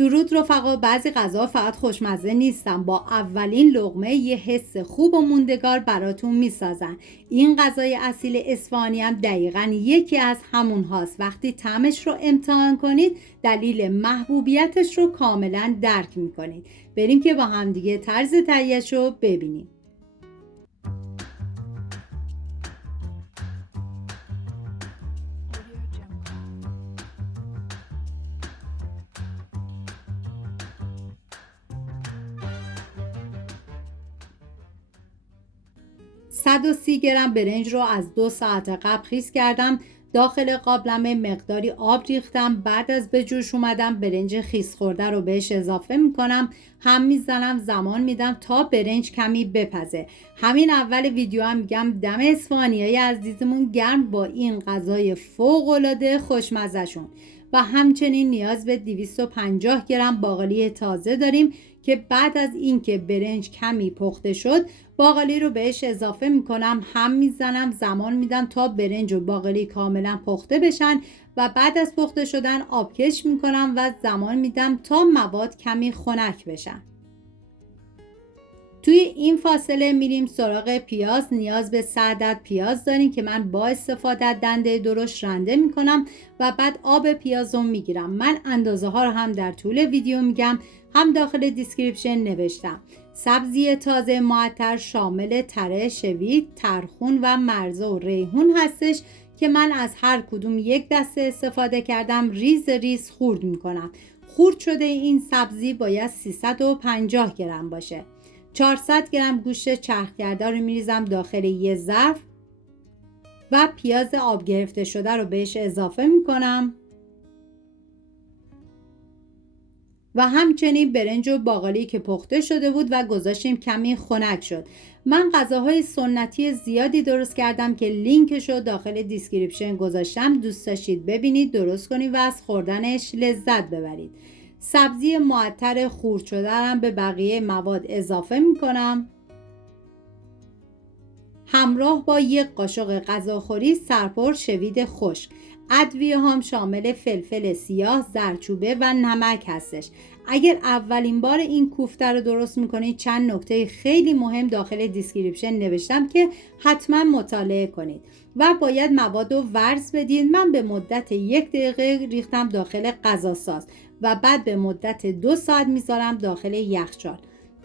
درود رفقا، بعضی غذا فقط خوشمزه نیستن، با اولین لقمه یه حس خوب و موندگار براتون میسازن. این غذای اصیل اصفهانی هم دقیقاً یکی از همون هاست. وقتی طعمش رو امتحان کنید دلیل محبوبیتش رو کاملا درک میکنید. بریم که با همدیگه طرز تهیه‌اش رو ببینیم. 130 گرم برنج رو از 2 ساعت قبل خیس کردم. داخل قابلمه مقداری آب ریختم. بعد از به جوش اومدم برنج خیس خورده رو بهش اضافه میکنم، هم میزنم، زمان میدم تا برنج کمی بپزه. همین اول ویدیو هم میگم دم اصفهانیای عزیزمون گرم با این غذای فوق العاده خوشمزه‌شون. و همچنین نیاز به 250 گرم باقالی تازه داریم که بعد از اینکه برنج کمی پخته شد باقالی رو بهش اضافه میکنم، هم میزنم، زمان میدم تا برنج و باقالی کاملا پخته بشن و بعد از پخته شدن آبکش میکنم و زمان میدم تا مواد کمی خنک بشن. توی این فاصله میریم سراغ پیاز. نیاز به 3 عدد پیاز داریم که من با استفاده از دنده درشت رنده میکنم و بعد آب پیاز رو میگیرم. من اندازه ها رو هم در طول ویدیو میگم، هم داخل دیسکریپشن نوشتم. سبزی تازه معطر شامل تره، شوید، ترخون و مرزه و ریحون هستش که من از هر کدوم یک دسته استفاده کردم. ریز ریز خورد میکنم. خورد شده این سبزی باید 350 گرم باشه. 400 گرم گوشت چرخ کرده رو میریزم داخل یه ظرف و پیاز آب گرفته شده رو بهش اضافه میکنم و همچنین برنج و باقالی که پخته شده بود و گذاشتیم کمی خنک شد. من غذاهای سنتی زیادی درست کردم که لینکش رو داخل دیسکریپشن گذاشتم. دوست داشتید ببینید، درست کنید و از خوردنش لذت ببرید. سبزی معطر خورد شده هم به بقیه مواد اضافه میکنم، همراه با یک قاشق غذاخوری سرپر شوید خشک. ادویه هم شامل فلفل سیاه، زردچوبه و نمک هستش. اگر اولین بار این کوفته رو درست میکنید چند نکته خیلی مهم داخل دیسکریپشن نوشتم که حتما مطالعه کنید و باید مواد رو ورز بدید. من به مدت 1 دقیقه ریختم داخل غذاساز و بعد به مدت 2 ساعت میذارم داخل یخچال.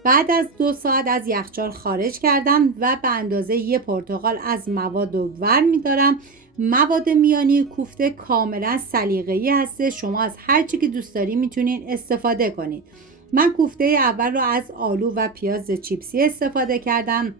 بعد از 2 ساعت از یخچال خارج کردم و به اندازه 1 پرتقال از مواد رو ور میدارم. مواد میانی کوفته کاملا سلیقه‌ای هسته، شما از هر چی که دوست داری میتونین استفاده کنید. من کوفته اول رو از آلو و پیاز چیپسی استفاده کردم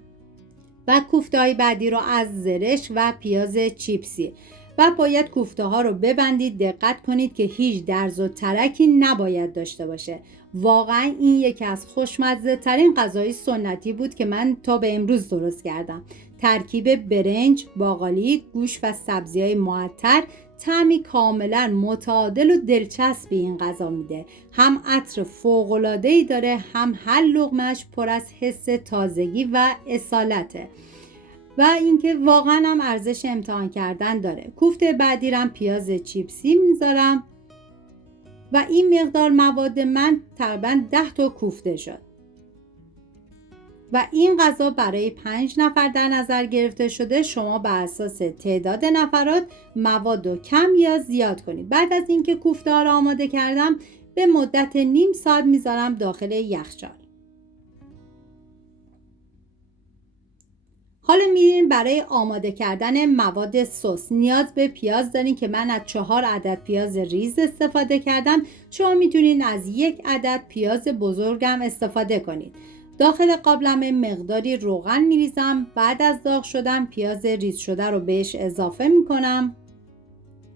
و کوفته های بعدی رو از زرش و پیاز چیپسی. و باید کوفته ها رو ببندید. دقت کنید که هیچ درز و ترکی نباید داشته باشه. واقعا این یکی از خوشمزه ترین غذای سنتی بود که من تا به امروز درست کردم. ترکیب برنج، باقالی، گوشت و سبزی های معطر طعمی کاملا متعادل و دلچسبی این غذا میده. هم عطر فوق‌العاده‌ای داره، هم هر لقمه‌اش پر از حس تازگی و اصالته و اینکه واقعا هم ارزش امتحان کردن داره. کوفته بعدی رم پیاز چیپسی میذارم و این مقدار مواد من تقریبا 10 تا کوفته شد و این غذا برای 5 نفر در نظر گرفته شده. شما بر اساس تعداد نفرات مواد رو کم یا زیاد کنید. بعد از اینکه کوفته ها رو آماده کردم به مدت نیم ساعت میذارم داخل یخچال. حالا میریم برای آماده کردن مواد سس. نیاز به پیاز دارین که من از 4 عدد پیاز ریز استفاده کردم. شما میتونین از 1 عدد پیاز بزرگم استفاده کنید. داخل قابلمه مقداری روغن میریزم. بعد از داغ شدن پیاز ریز شده رو بهش اضافه میکنم،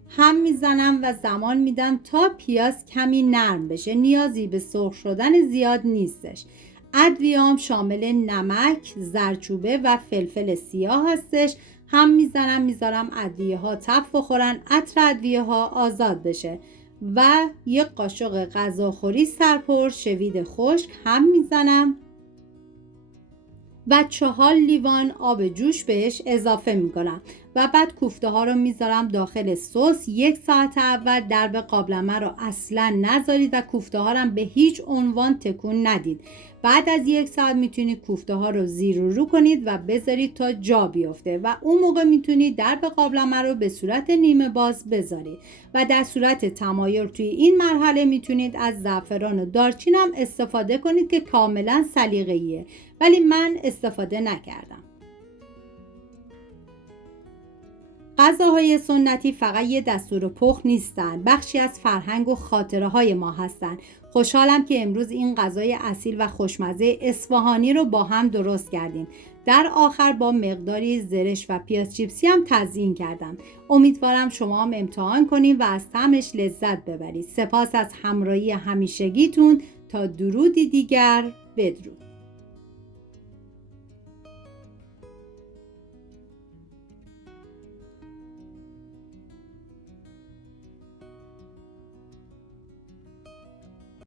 هم میزنم و زمان میدم تا پیاز کمی نرم بشه. نیازی به سرخ شدن زیاد نیستش. ادویه‌ام شامل نمک، زردچوبه و فلفل سیاه هستش. هم میذارم ادویه ها تف بخورن، عطر ادویه ها آزاد بشه و 1 قاشق غذاخوری سرپر شوید خشک هم میزنم و 4 لیوان آب جوش بهش اضافه میکنم. و بعد کوفته ها رو میذارم داخل سس. 1 ساعت اول درب قابلمه رو اصلا نذارید و کوفته ها رو به هیچ عنوان تکون ندید. بعد از 1 ساعت میتونید کوفته ها رو زیر و رو کنید و بذارید تا جا بیفته و اون موقع میتونید درب قابلمه رو به صورت نیمه باز بذارید و در صورت تمایل توی این مرحله میتونید از زعفران و دارچین هم استفاده کنید که کاملا سلیقه‌ایه، ولی من استفاده نکردم. غذاهای سنتی فقط یه دستور پخت نیستن، بخشی از فرهنگ و خاطره های ما هستن. خوشحالم که امروز این غذای اصیل و خوشمزه اصفهانی رو با هم درست کردیم. در آخر با مقداری زرش و پیاز چیپسی هم تزیین کردم. امیدوارم شما هم امتحان کنید و از طعمش لذت ببرید. سپاس از همراهی همیشگیتون. تا درودی دیگر، بدرود.